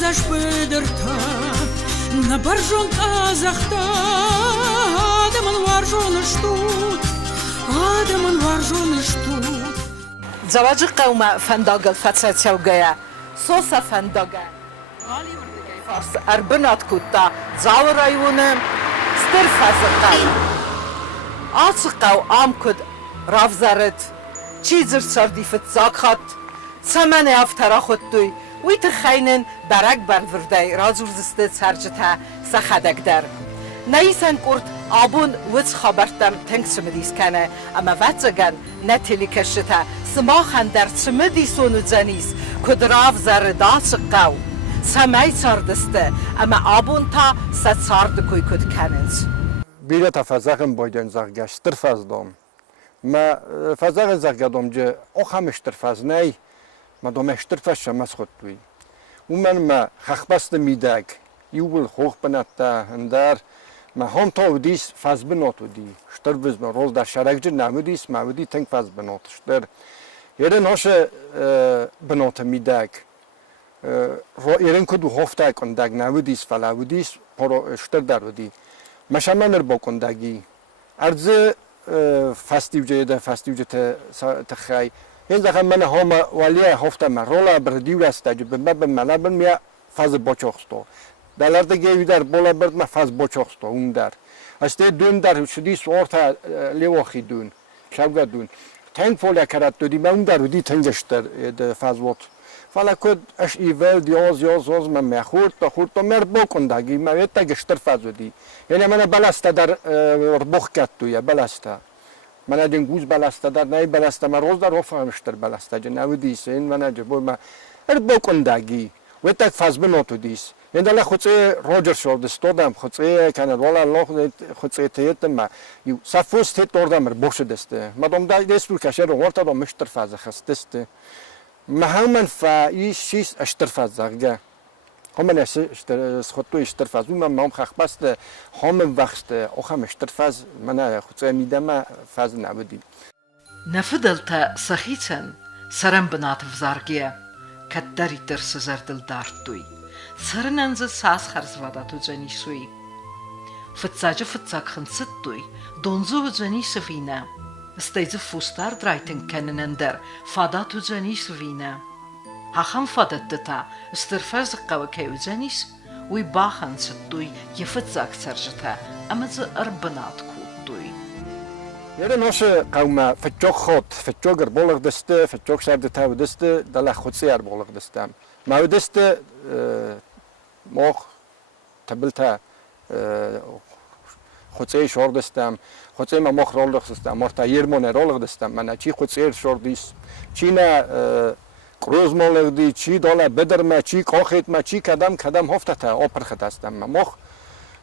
заш бедерта на баржон казахта адамын варжоны штут адамын варжоны штут زواج قوم فنداگل فترة وجاية صوص فنداگل فارس أربنات كوتا زاور رايونم سترف زقاي عاصقاو آمكد رافزارت چیزر سردی فتزاقات سمن افترا خودتوی ویت خاینن برگ برفردای رازور زسته سرجتا سخدک در نیسن کرد آبون وز خبرتم تنگ سمدیس کنه اما وزگن نتیلی کشتا سماخن در سمدیسونو زنیس کد رافزار داسقاو سمای سردسته اما آبون تا ست سردکوی کد کننز بیره تفزاقم بایدن زغگشتر فزدام ما فزاق زغگدام جه آخمشتر فزنای ما دومشتر فشم خود توی و من ما خخبست میدگ یوبل خوخ بناتا هندار ما هم تا ودیس فاز بناتو دی شتر بزن روز در شرکت نمودیس مودی تنگ فاز بنات شتر یه ناش بنات میدگ ایران کدو هفته کندگ نمودیس فلاودیس پرو شتر در ودی مشامنر با کندگی ارز فستیوجه تخای این دقیقا من هم ولی هفته من رولا بردیو است تجربه به ملابن میا فاز باچخستو دلار دیگه در بالا برد ما فاز باچخستو اون در است دون در شدی سوارت لیواخی دون شبگه دون تنگ فولیا کرد دودی من اون در ودی تنگشتر فاز وات فعلا کد اش ایول دیاز من میخورد تا مر باکندگی من یه تنگشتر فاز ودی یعنی من بلسته در ربخ کت تویه بلسته من ادین گوز بلسته در نه بلسته من روز در وفهمشتر بلسته جن اودیس این من جبور من باکندگی و تک فاز بناتو دیس این دل خودی راجر شد استادم خودی کنه والا الله خودی تیت ما یو سفوست هت دوردم باش دسته مادام دست رو کشر رو ورتا دام مشتر فاز خستسته ما همون فایش شیش اشتر فاز زرگه همون اشتر خودتو اشتر فاز و من خخ بست همون وقت آخام اشتر فاز من خودی میدم فاز نبودی نفدلتا سخیتن سرم بنات فزارگیه کدری درس زردل دارتوی سرننز ساس خرز واداتو جنی سوی فتزاق خنستوی دونزو جنی سفینه استیز فوستار درایتن کننن در فاداتو جنی سفینه هخم فادت تا استرفرز قوکیو جنیس وی باخن ستوی یفتزاق سرجتا امز اربنات کودوی یه ناش قوم فتجاق خود فتجاق بالغ دسته فتجاق سرد تاو دسته دل خودسی بالغ دستم ما دسته مخ تبلتا خودسی شور دستم خودسی ما مخ رول دستم مرتا یرمون رول دستم من چی خودسی شور دیس چی نه کروز مالغ دی چی دالا بدر ما چی کاخیت ما چی کدم هفته تا آپر خد هستم مخ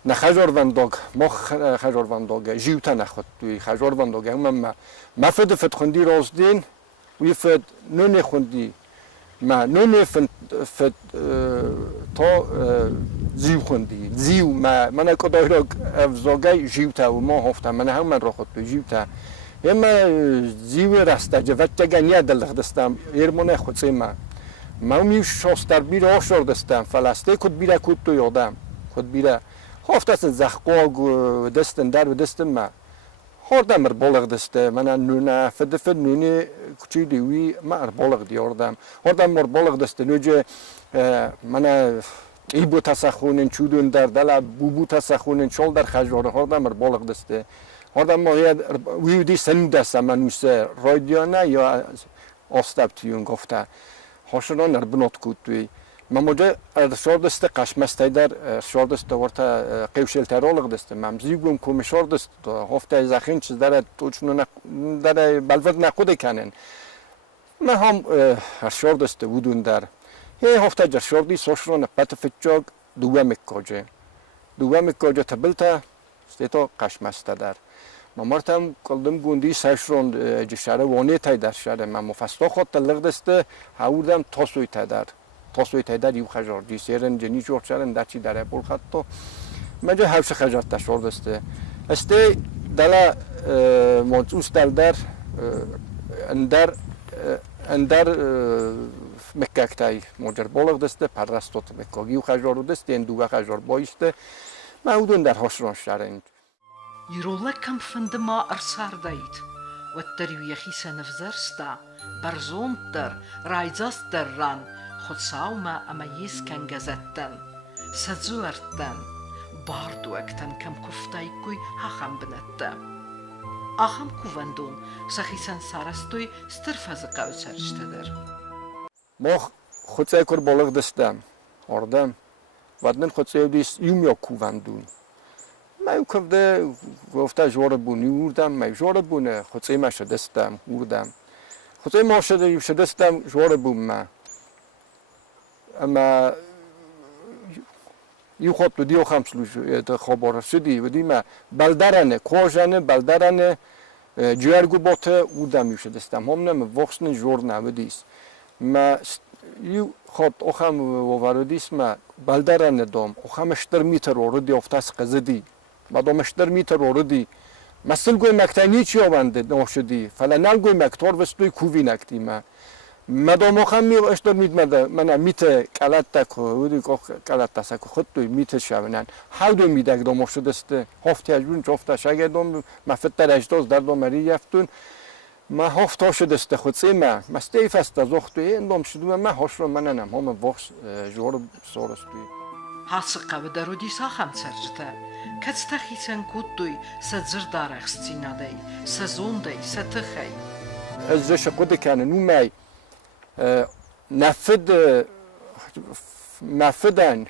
نه خجار ونداگ مخ خجار ونداگ جیوتا نخود توی خجار ونداگ اما ما فد فتخندی راز دین وی فد نون خوندی ما نون فد تا زیو خوندی زیو من کدای را افزاگی جیوتا و ما هفته من هم من را خود توی جیوتا اما زیو رسته جوت جگنیه دلخ دستم ایرمونه خود سیما ما میو شاستر بیره آشار دستم فلسته کد بیره کد تو یادم کد بیره هفته از زخقاق و دستن در و دستن ما هردم بالغ دسته من نونه فد نونه کچی دیوی ما بالغ دیاردم هردم بالغ دسته نوجه من ایبو تسخونن چودون در دل بوبو تسخونن چال در خجاره هردم بالغ دسته هردم ما ویدی سن دستم منوسه رادیانه یا آستابتیون گفته هاشون نربنات کود توی ما موجه شاردسته قشمسته در شاردسته ورتا قیوشل ترالق دسته ممزیگم کمی شاردست هفته زخین چیز داره توچنو داره بلورد نقوده کنن ما هم شاردسته بودون در یه هفته جر شاردی سوشرون پت فتجاگ دوه مکاجه تبلتا استیتا قشمسته در ما مرتم کلدم گوندی سشرون جشاره وانه تای در شده ما مفستا خود تلق دسته هاوردم تاسوی تای در تاسوی تایدار یو خجار دی سرن جنی جور شدن دچی داره بول خط تو مجه هفش خجار تشور دسته استه دلا موجود دل در اندر مککتای مجر بالغ دسته پرستات مکاگیو خجارو دسته اندوه خجار بایسته معودون در هاشران شرند يرولكم فندما أرساردايت والترويخي سنفزرستا برزونتر رايزاستر ران خدساوما أما يسكن جزتن سزورتن باردو اكتن كم كفتايكوي هخم بنتا آخم كوفندون سخيسن سارستوي سترفزقا وچرشتدر ما خودسای کر بالغ دستم آردم ودن خودسای دیس یومیا کووندون من کفته گفته جوار بونی وردم من جوار بونه خودسای ما شدستم وردم خودسای ما شدستم جوار بون ما اما یو خود تو دیو خمسلوش خبر شدی و دی ما بلدرانه کوژانه بلدرانه جوارگو باته وردم میشه دستم هم نم وقتن جور نودیس ما یو خود آخام وواردیس ما بلدرانه دام آخام 4 متر اوردی افتاس قزدی بعد 4 متر اوردی مثل گوی مکتانی چی آونده ناشدی فلانال گوی مکتار وستوی کووی نکتی ما دام آخام می 4 متر من میت کلات تکو ودی کلات تسکو خود توی میت شونن هاو دو میدک دام شدسته هفته اجبون جفتش اگر دام ما فتر اجداز در دام ری یفتون ما هفته شدسته خود سیما مستی فست از وقتی اندام شدم ما هاش رو مننم هم وقت جور سورستوی هاسقا و درودی ساخم سرجته کتستخی سن کودوی سزر دارخستی ندای سزوندای ستخی از زش قد کنه نومی نفدن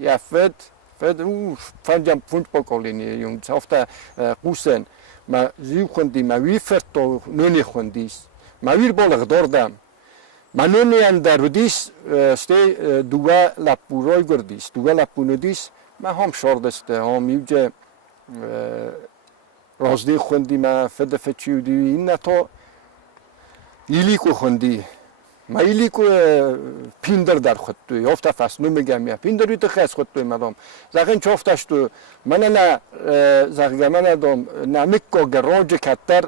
یفد فد او فنجم فونت بکولینی یون هفته قوسن ما زیو خوندی ما ویفرت تو نونی خوندیس ما ویر بالغ داردم ما نونی اندرودیس ستی دوه لپورای گردیس دوه لپوندیس ما هم شاردسته هم یوجه رازدی خوندی ما فد فتچیودی این نتا ایلیکو خوندی ما ایلیکو پیندر در خود توی هفته فصل نمیگم یا پیندر ویت خیس خود توی مدام زخین چافتش تو من نه زخگه من دام نمیکو گراج کتر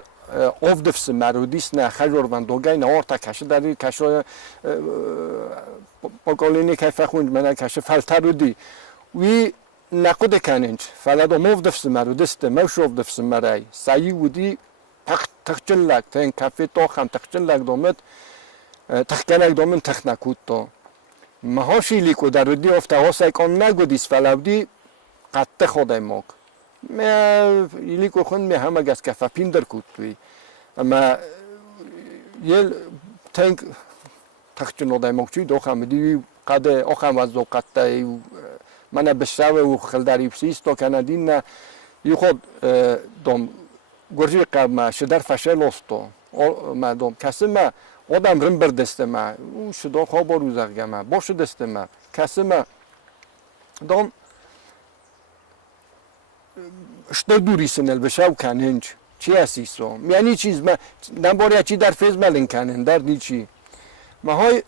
آف دفس مرودیس نه خجور من دوگه نه آرتا کشه داری کشه باقالینی که فخوند من کشه فلتر رو دی وی نقود کنینج فلدام آف دفس مرودسته موش آف دفس مرای سعی بودی تخچن لگ تا این کافی تاخم تخچن لگ دامت تخکنک دامن تخنکود تا مهاشی لیکو در ردی افته هاسه کام نگودیس فلودی قطع خودای ماک لیکو خون می همه گست که فپیندر کود توی اما یه تنگ تخچن آدای ماک چوی داخم دی قد آخم وزو قطع من بشوه و خلدری بسیست تا کندین نه یه خود دام گرجی قبل شدر فشل استو ما دام کسی ما آدم رم بردسته ما او شدا خواب روزگه ما باشه دسته ما کسی ما دام اشتر دوری سنل بشو کننج چی هستیسو یعنی چیز ما نباره چی در فیز ملین کنن در نیچی ما های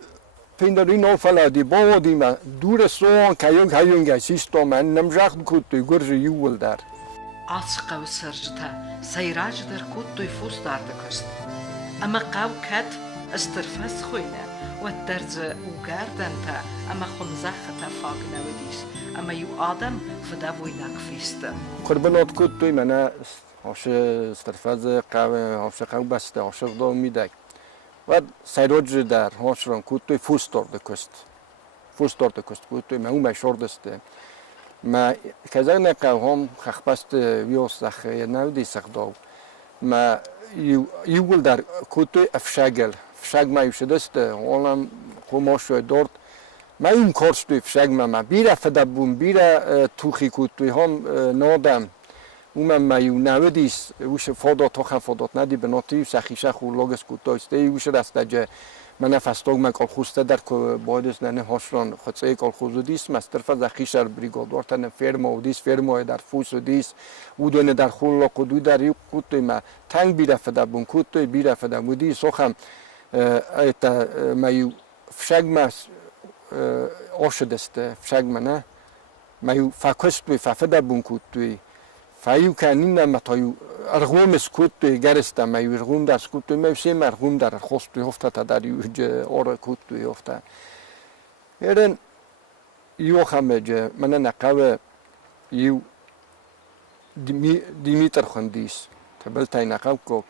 پیندری نو فلادی باودی ما دور سوان کیون سیستو من نمجاخت کود توی گرجی یول در آسقا و سرجته سیراج در کود توی فوس دارده کست اما قاو کت استرفاس خوینه و درز او گردن تا اما خونزخ تا فاق نودیس اما یو آدم فدا بویناک فیسته قربانات کود توی منه هاش استرفاز هاش قاو بسته هاش اقدام میدک و سیراج در هاش ران کود توی فوس دارده کست کود توی من اون مشاردسته ما کزای نقاو هم خخبست ویوس زخه نودی سخداو ما یول در کوتوی افشاگل فشاگ ما یوشدسته اونم قماشوی دارد ما این کارستوی فشاگ ما بیره فدبون بیره توخی کوتوی هم نادم ما یو نودیس وش فادات ها خفادات ندی بناتی سخیشه خورلاگس کوتایسته وش رسته من فستاگ من کال خوسته در که بایدس ننه هاشران خدسه کال خوزو دیس مسترفه زخیشر بریگادوار تنه فرما و دیس فرمای در فوس و دیس ودونه در خول قدوی در یو کوتوی ما تنگ بیرفه در بون کوتوی بیرفه در مودی سوخم ایتا ما یو فشگ ما آشدسته فشگ ما نه ما یو فکستوی ففه در بون کوتوی فایو کنین ما تا یو ارغوم سکوت توی گرستم می ارغوم در سکوت توی می سیم ارغوم در خواست توی هفته تا در یوج آر کوت توی هفته ایرن یو خمجه من نقوه یو دیمیتر خندیس تبل تای نقو کوک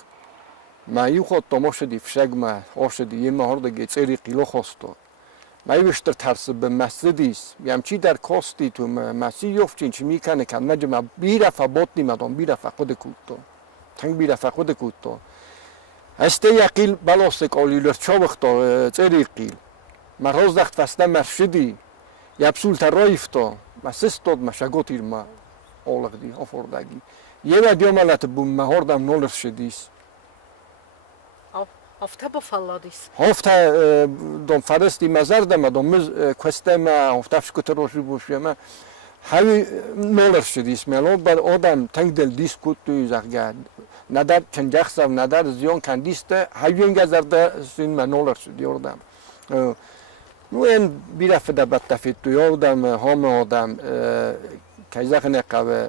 ما یو خود تماش دی فشگ ما آش دی یه مهار دگه چیری قیلو خواستو ما یوشتر ترس به مسجدیس میام چی در کاستی تو مسیح یوفچین چی میکنه که نجمع بیرفع باطنی مدام بیرفع خود کوتو تنگ بیرفع خود کوتو استه یقیل بلاستک آلیلر چا بختا چیری قیل ما روز دخت فسته مرشدی یبسول تر رایفتا ما سستاد ما شگوتیر ما آلق دی آفردگی یه و دیامالت بوم مهاردم نولر شدیس هفته بفلادیس هفته دم فرستی مزردم دم مز کوستم هفته شکوت روشی بوشیم همی نولر شدیس میلاد بر آدم تنگ دل دیس کود توی زخگرد ندار چنجاق سر ندار زیان کندیسته هیچ گذرده سین من نولر شدی آدم نو این بیرفت دبت تفید توی آدم هم آدم که زخ نقوه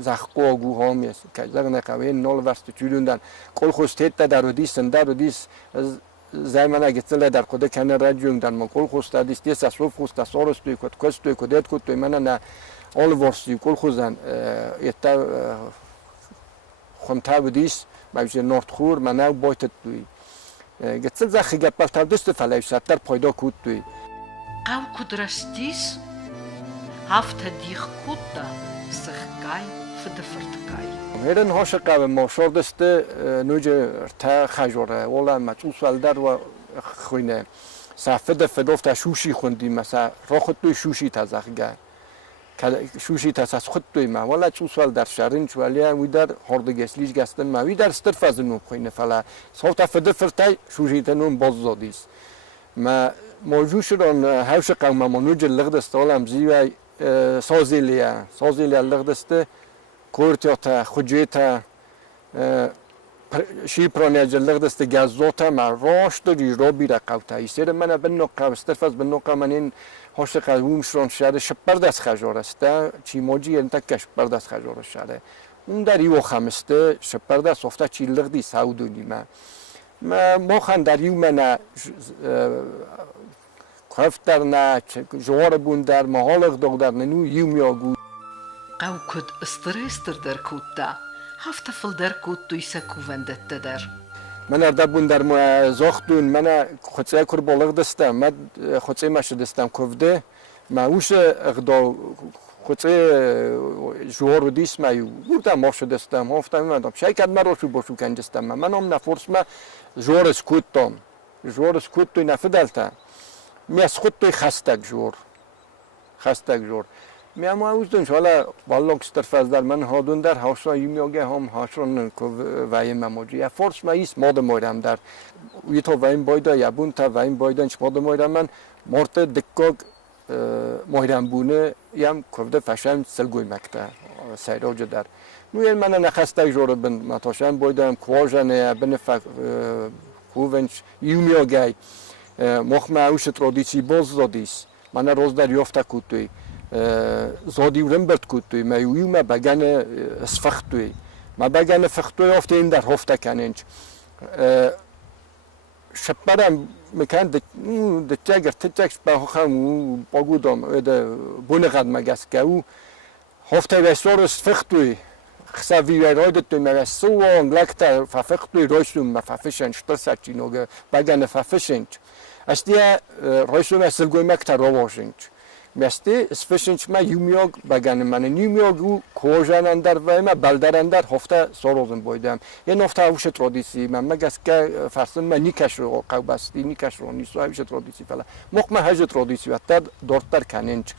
زخقو گو هامیست که زخ نقوه این نول ورست چیلوندن کل خوستیت در ودیستن در ودیس زمان اگه تله در خود کنه رجوندن ما کل خوست دیست دیست اصروف خوست سارس توی کد کس توی کدیت کد توی من نه آل ورسی کل خوزن ایتا خمتا ودیست موجه نورد خور من نه بایت توی گتسل زخی گپل تا دست فلایش سبتر پایدا کد توی قو کدرستیس هفته دیخ کد سخگای فدفرتگای هرن هاش قوی ما شردسته نوجه تا خجوره ولی مچوس ولدر و خوینه صفه دفدفت شوشی خوندی مثلا را خود توی شوشی تزخگه شوشی تساس خود توی ما ولی چوس ولدر شرینچ ولی وی در هردگس لیج گستن ما وی در استرف از نو خوینه فلا صوت فدفرتای شوشی تنون باز زادیست ما موجود شدن هاش قوی ما نوجه لغدسته ولم زیوی سازیلیا لغدسته کورتیاتا خجیتا شی پرانیج لغدسته گازوتا ما راش داری رو بیره قوتا ایسیر من بنو قو استرفاز بنو قو من این هاش قویم شران شده شپرد از خجار استه چی موجی انتا که شپرد از خجار شده اون در ایو خمسته شپرد از صفته چی لغدی سعودونی ما خان در ایو من کفتر نه جوار بوندر محالق دغدر نو یومیاگو قو کد استرستر در کوتا هفته فل در کود توی سکو وندت در من ارده بوندر ما زاختون من خودسای کر بالغ دستم من خودسای مشه دستم کفده ما اوش اقدا خودسای جوار و دیس مایو بودم ماشه دستم هفته میمدم شای کد من روشو باشو کنجستم من هم نفرس ما جوار سکوت دام جوار سکوت توی نفدلتم میاس خود توی خستک جور میام اوز دنش حالا بالله استرفاز در من هادون در هاشون یمیاگه هم هاشون کو وایم ماجی فورس ما ایست ماده مویرم در وی تو وایم بایدا یابون تا وایم بایدنش ماده مویرم من مرت دکاگ مویرم بونه یم کوفده فشم سلگوی مکتا سیراج در نوی من نخستک جور بن متاشم بایدم کواژنه بنف کوونش یمیاگه مخمه اوش ترادیسی باز زادیس من روز در یافته کوتوی زادی ورنبرد کوتوی میویو ما بگن اسفختوی ما بگن فختوی افته این در هفته کننج شپرم میکن دچگر تچکش به خم باگودم بونه قد مگس که او هفته وسور اسفختوی خسوی رایدت توی مگس سو انگلکتر فختوی رایشون مفافشنج ترسچی نوگه بگن فافشنج استی رایشون اسلگوی مکتر رواشنج میستی اسفشنج ما یومیاگ بگن من نیومیاگو کوژن اندر و ما بلدر اندر هفته سروزم بایدم یه هفته اوش ترادیسی من مگس که فرسن من نیکش رو قوبستی نیکش رو نیستو اوش ترادیسی فلا مخمه هج ترادیسی و تر دورتر کننج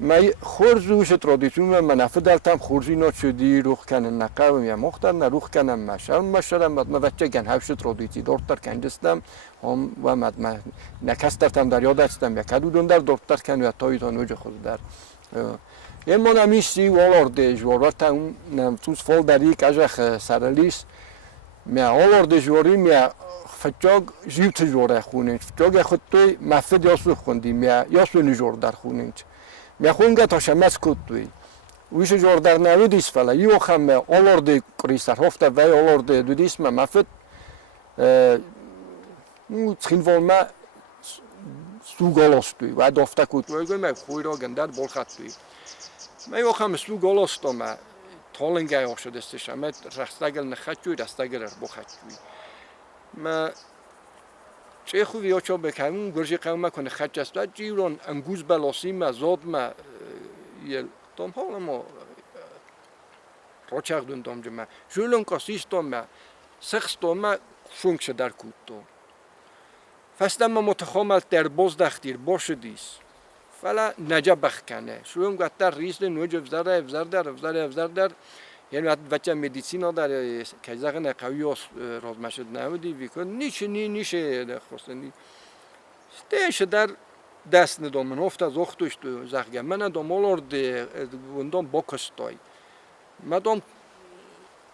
ما خورز اوش ترادیسی من نفدلتم خورزی نشدی روح کنن نقاوم یا مختار نروح کنم مشرم ما بچه گن هوش ترادیسی دورتر کنجستم هم و مد نکسترتم در یاد هستم یا کدودون در دورتر کن و تایی تا نوج خود در یه من همیشی والارده جوارتا اون توس فال در یک اجاخ سرلیس میا والارده جواری میا فجاگ جیبت جواره خوننج فجاگ خود توی مفید یاسو خوندی میا یاسو نجور در خوننج میا خونگه تا شمس کد توی ویش جور در نودیس فلا یو خم آلرده کریسر هفته وی آلرده دودیس ما مفت تخین والما سوگالستوی و دافته کود و اگر من خوی را گندر بال خطوی من یو خم سوگالستا ما تالنگای آشده استش ما رستگل نخچوی رستگل بخچوی ما چه خوبی ها چا بکنم گرجی قومه کنه خچ است و جیران انگوز بلاسی ما زاد ما یه دام حالا ما راچق دوندام جمع جولون کاسیستم ما سخستم ما شونکش در کودتم فستم ما متخامل در باز دختیر باشه دیس فلا نجا بخکنه شلون گفتار ریست نوجه افزار در یعنی وقت بچه مدیسینا در کجزاقن قویاس رازمشد نودی بیکن نیشه خواستنی ستهش در دست ندام من هفته از اختوش تو زخگه من ندام آلارد وندام باکستای مدام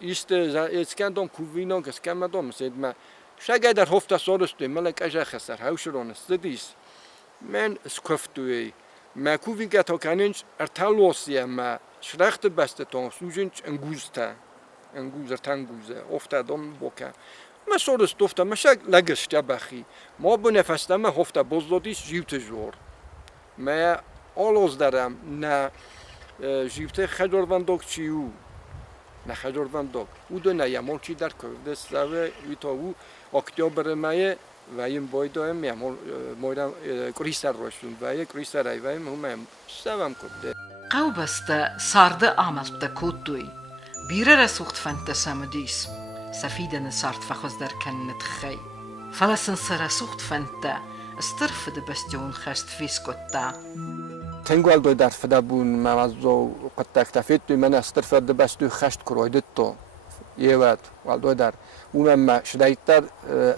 ایست اسکن دام کووینا کسکن مدام سید من شاید در هفته سالستوی ملک اجا خسر هاوشران استدیس من سکفتوی ما کووی که تا کنینج ارتلوسیه ما شرخت بسته تا سوژنج انگوزه تنگوزه افتادم بکن ما سالست افته ما شاید لگشت بخی ما بنفسته ما هفته بزدادیس جیوت جور ما آلوز دارم نه جیوت خجارونداک چیو نه خجارونداک او دو نه یمال چی در کرده سوه ویتا او اکتبر مایه و این بایده میامال مایرم کریسر روشون و یک کریسر ای و این هم سوام کرده قوبسته سارده عملته کودوی بیره رسوخت فنت سمدیس سفیدن سارد فخوز در کنت خی فلسن سرسوخت فنت استرفده بستیون خست فیس کتا تنگوال دو در فده بون موضوع قد تکتفید دوی من استرفده بستوی خشت کرایدت تو یه وقت والدو در اونم ما شدایتر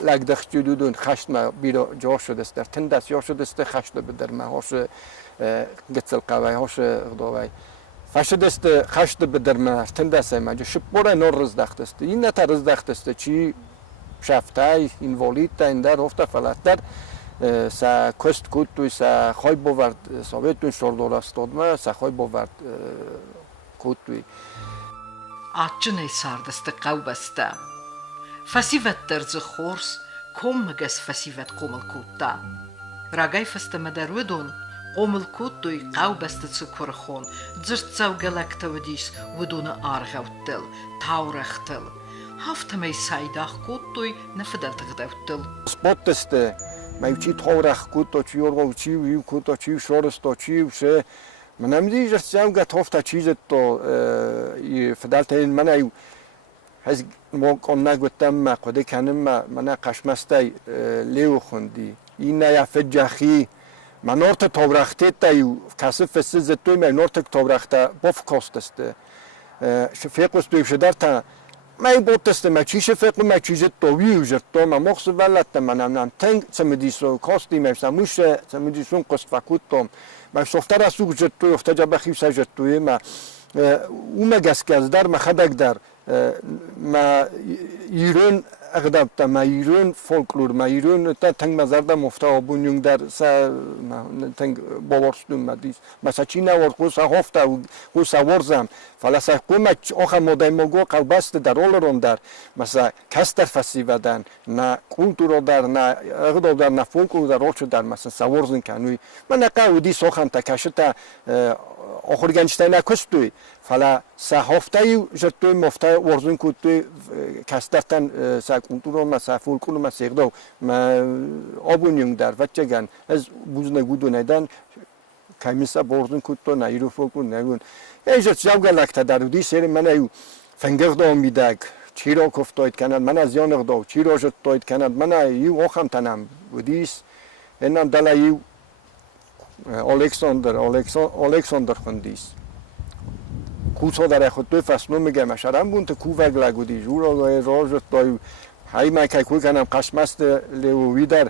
لگدخت جدودون خشت ما بیرا جا شده است در تن دست یا شده است خشت بدر ما هاش گتسل قوی هاش غداوی فشده است خشت بدر ما تن دست ما جو شپوره نور رزدخت است این نتا رزدخت است چی شفتای این والید تا این در هفته فلاتر سا کست کود توی سا خواهی باورد ساویت توی شردار استاد ما سا خواهی باورد کود توی آچنه ساردسته قوبسته فسیوت درز خورس کم مگس فسیوت قومل کودتا راگای فسته مدرودون قومل کود توی قوبسته چکور خون زرد زوگلکتا ودیس ودون آرغوتل تاورختل هفته می سایداخ کود توی نفدل تغدوتل سپوت دسته میوچی تاورخ کود تا چی ارغو چی ویو کود تا چی شورست تا چی وشه من نمیدی جرسیم گت هفته چیزت تا فدالت این من ایو هز ما کن نگوتم ما قده کنم من قشمسته لیو خوندی این نیافت جخی من نورت تابرخته تایو کسی فسیل زتوی من نورت تابرخته باف کاست است شفیق است دویش در تا من بود است من چیش فیق من چیزت تو ویو جرت تو من مخص ولت من تنگ سمدیسو کاستی من سموش سمدیسون قصد فکوت تو من سوفتر اسوق جرت تو افت جب خیف سجرت توی من اوم گسکز در ما خدک در ما ایران اقدام تا ما ایران فولکلور ما ایران تا تنگ مزرده مفته آبونیون در سا تنگ باورستون مدیس مثلا چی نوار قوس هفته قوس ورزم فلسه قومت آخر مادای مگو قلبست در آلرون در مثلا کستر فسیودن نه کلتور در نه اقدام در نه فولکلور در آلچو در مثلا سورزن کنوی من نقاودی ساخن تا کشتا آخر گنجتای نکستوی فلا سه هفته جتوی مفته ورزن کتوی کسترتن سه کلتور ما سه فولکلور ما سیغداو ما آبونیون در وچگن از بوزنه گودو نیدن کمیسا ورزن کتو نیرو فولکلور نگون ایجت جوگه لکتا درودی سری من ایو فنگرد آمیدگ چی را کفتاید کند من از یان اقداو چی را جتاید کند من ایو آخم تنم بودیس اینم دل ایو الکساندر خوندیس کوسا در خود دوی فصلون میگه مشرم بون تا کووگ لگودی جورا راجت دایو هایی من که کوی کنم قشمست لیووی در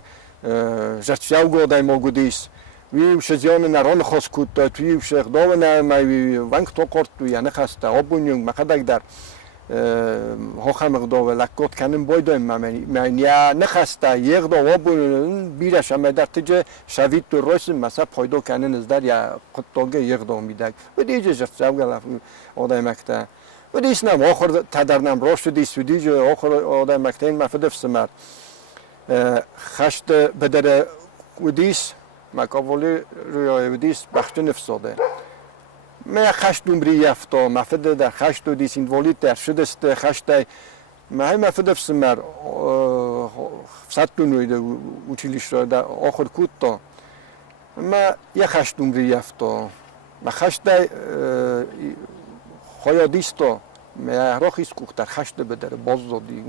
جتشاو گادای ما گودیس وی شزیان نران خواست کود دا توی شیخ داو نمی ونگ تو قرد توی یعنی خسته آبونیونگ مقدک در هاخم اقدام لکات کنم باید من یا نخسته یک دو آبون بیرش هم در تجه شوید تو روز مثلا پایدو کنن از در یا قطعه یک دو میده و دیگه جفت جوگل آدم مکته و دیس نم آخر تدرنم راست دیس سودی جو آخر آدم مکته این مفدف سمر خشت بدر و دیس مکاولی روی و دیس بخش نفساده من خشت دومری یفتا مفده در خشت و دیس اینوالید در شدست خشت من های مفده فسمر ست دونویده اوچیلیش را در آخر کود تا من یک خشت دومری یفتا من خشت خواهی دیستا من را خیز کوخ در خشت بدره باز دادی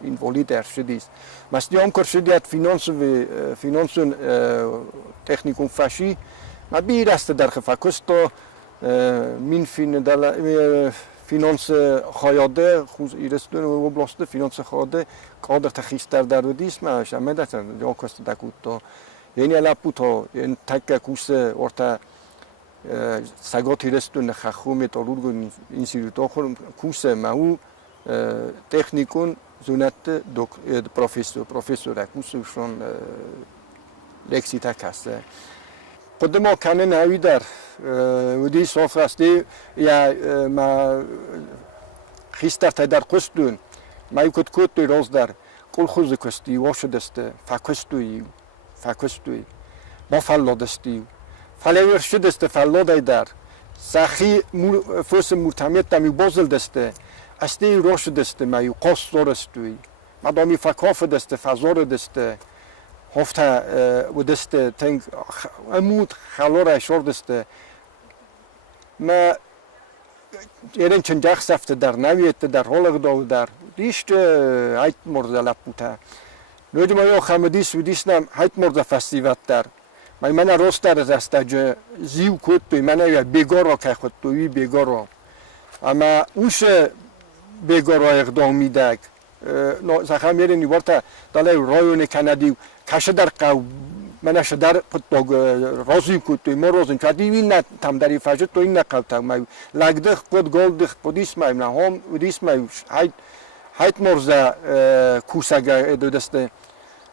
اینوالید در شدیست مثلی هم کار شدیت فینانسون تکنیکون فشی ما بیرسته در خفاکستا min finans خایاده خوز ایرستون و بلاسته فینانس خایاده قادر تخیستر در ودیس ما شما داشتن جا کست دکوت تا یعنی لپوتا این تک کوسه ورتا سگات ایرستون خخومی تا رودگو اینسیروت آخر کوسه ما او تکنیکون زونت پروفیسور کوسهشون لکسی تک هسته خود ما کنه نوی در ودی صاف راستی یا ما خیستر تا در قصدون ما یکت کت روز در کل خوز کستی واش دسته فکستوی با فلا دستی فلاور شد دسته فلا در سخی فوس مرتمیت تمی بازل دسته استی روش دسته ما یو قصد دارستوی مدامی فکاف دسته فزار دسته هفته و دسته تنگ امود خلار اشار دسته ما ایران چند جخ سفته در نویت در حال اقدام در دیشت هایت مرده لپوته نوید ما یا خمدیس و دیسنم هایت مرده فستیوت در من راست در از استجه زیو کود توی من یا بیگار را که خود توی بیگار را اما اوش بیگار را اقدام میدک زخم میره نیورتا داله رایون کندی کشه در قو منش در رازی کود توی ما رازیم چه دیوی نه تم داری فجر توی نقل تا ما لگده خود گل دخ پودیس ما نه هم ودیس ما هایت مرزه کوسه دو دسته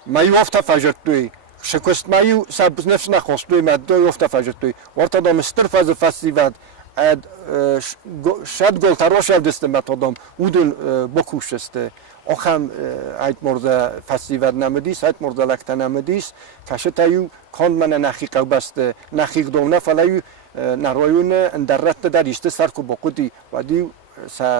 ما یوفت فجر توی شکست ما یو سب نفس نخواست توی ما دو یوفت فجر توی ورتا دام استر فاز فستیوال شاید گل تراش دسته ما دام ودون بکوش دسته آخام هایت مرزه فستیوال نمدیس هایت مرزه لکت نمدیس کشه تایو کان من نخی قوبسته نخی قدوم نفلایو نرایون اندرت در ایسته سرکو باقودی و دیو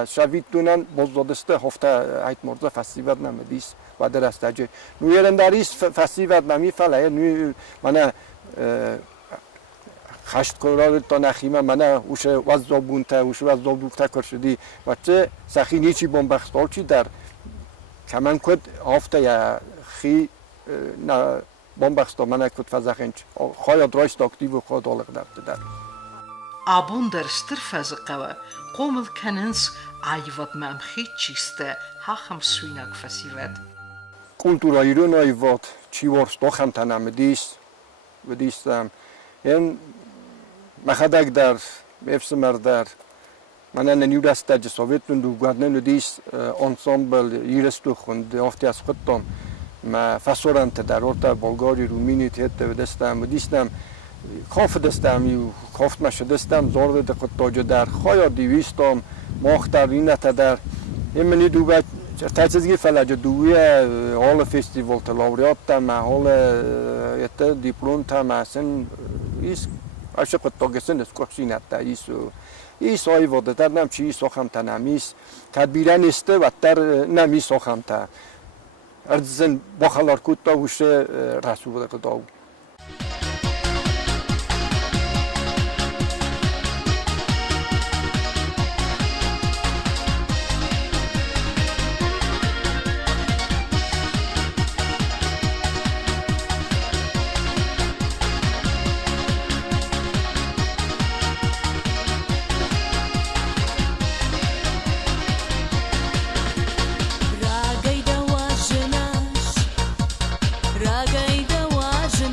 شوید دونن بازدادسته هفته هایت مرزه فستیوال نمدیس و در استجه نویرن داریس فستیوال نمی فلایه نوی من خشت کنار تا نخیمه من اوش وزدابونته اوش وزدابونته کرشدی و چه سخی نیچی بامبخستال چی در کمان کد هفته یا خی بامبخستا من کد فزخنچ خواهد رایست اکتیو خواهد آلق در آبون در ستر فزقوه قومل کننس آیواد ممخی چیسته هاخم سویناک فسیوت کلتور ایران آیواد چی ورست آخم تنم دیستم این مخدک در افسمر در من نیو دست در جساویتون دو گردن دیس انسامبل ایرستو خوند آفتی از خودم ما فسورانت در ارتا بلغاری رومینی تیت دستم و دیستم کاف دستم یو کافت مشه دستم زارد دقت تاج در خوایا دیویستم ماختر اینت در این منی دو بعد تجزیه فلج دوی حال فستیوال تلاوریات تام حال یت دیپلم تام اصلا ایس عاشق تاگسن اسکوشینت تا ایس آیواد در نم چی ساخم تا نمیس تدبیره نیسته و در نمی ساخم تا ارزن باخلار کوتا وش رسول قداو Ragayda wajin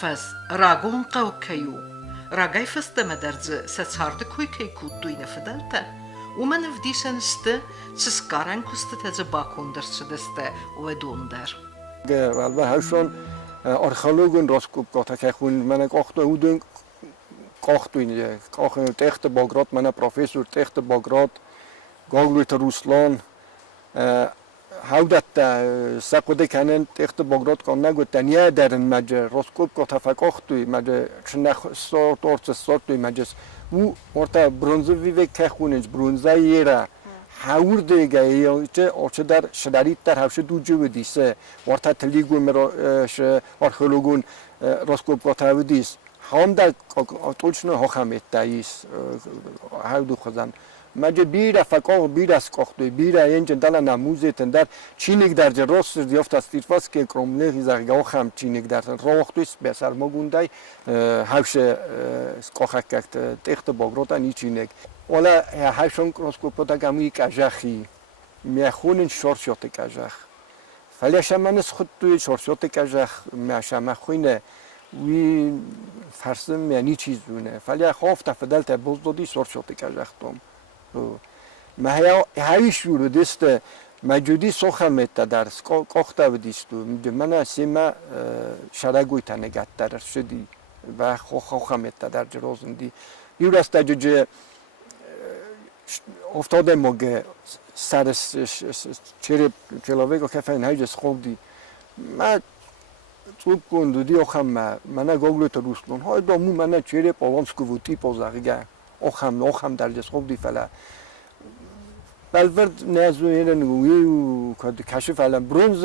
Faz ragon qawkayu ragay fastama darze satsardı kuykay kuttuina fadalta uman vdisan sta tskaran kusta taze bakondar deste wedondar والبته هاشون archeologen raskop gehad ek gewoon men ek agter hoe dink قاختوینه قاخن تخت باگرات من پروفسور تخت باگرات گاگلویت روسلان هودت سقوده کنن تخت باگرات کن نگو تنیه درن مجه راسکوب که تفکاختوی مجه چنخ سارت آرچ سارتوی مجهس او مرتا برونزه ویوه که خوننج برونزه یه هاور دیگه یا چه در شدریت در هفشه دو جو دیسه مرتا تلیگو مرا آرخولوگون راسکوب که تودیس هم در طولشون ها خمیت داییس هاودو خزن مجه بیره فکاق بیره اسکاختوی بیره اینجا دل نموزیتن در چینک در جراست دیافت استیرفاس که کرمله غیزاقی ها خم چینک در راختویست بسر مگوندای هاوش اسکاخک ککت تخت باگراتا نی چینک ولی هاشون راسکوپا دا گموی کجاخی میخونن شارشات کجاخ فلیش من از خود توی شارشات کجاخ میشم خوینه وی فرسم یعنی چیز دونه فلی خواف تفدل تبوز دادی شارشات کجاختم ما هایی شروع دست موجودی سخمت درس کاخته و دیستو من سیما شرگوی تنگت در شدی و خواهمت در جرازندی یه راست جه افتاده مگه سر چهره کلاوه که فین هیچ خوردی من توپ کندودی آخم من گاگلو تا روسلون های دامو من چهره پاوانس کووتی پازاقیگه آخم در جس خوردی فلا الألورد نازو هنا نقولي وكاد كشف على برونز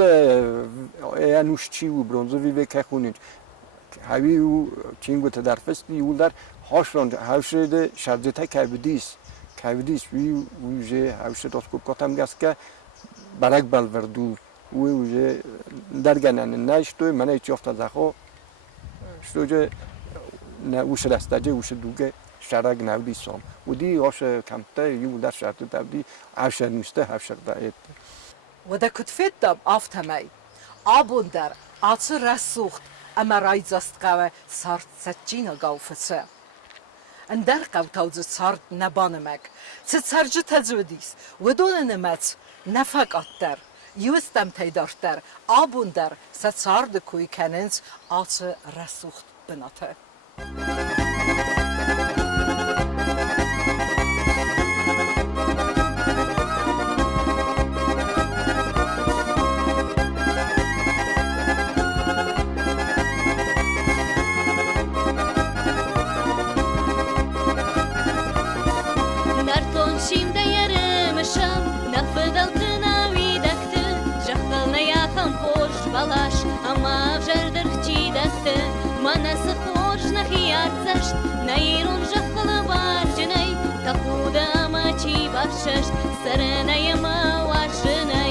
يانوش چی و برونز وی كخونج هاوی و چینگو تدرفست یولدر هاشون هاوشده شرجته کبدیس وی ویژه هاوشده دستگاه کاتم گست که برک بالوردو ویژه درگنن نشتوی من ایچی افت زخو شتوجه نه وش دستجه وش دوگه شرق نودی سام و دی آش کمته یولدر شرطه دودی هاوشد نشته هاوشد دایت و دا کتفت دام آفتمی آبون در آتو رسوخت اما رایزاست قوه سارت سچینا گاوفته اندر قو تاوزو سارت نبانمک سرجه تزودیس و دون نمت نفق آتر یوستم تیدارتر آبون در سارد کوی کننز آتو رسوخت بناته Şimdi yarımışım, nafıdaltına vidaktı, Jahtalna yaxam hoş balaş, ama vjardır çidaktı, Manası hoş nahiyartsasht, Nairun jahtalı barcınay, Takuda ama çi başşasht, Sarınayama varşınay.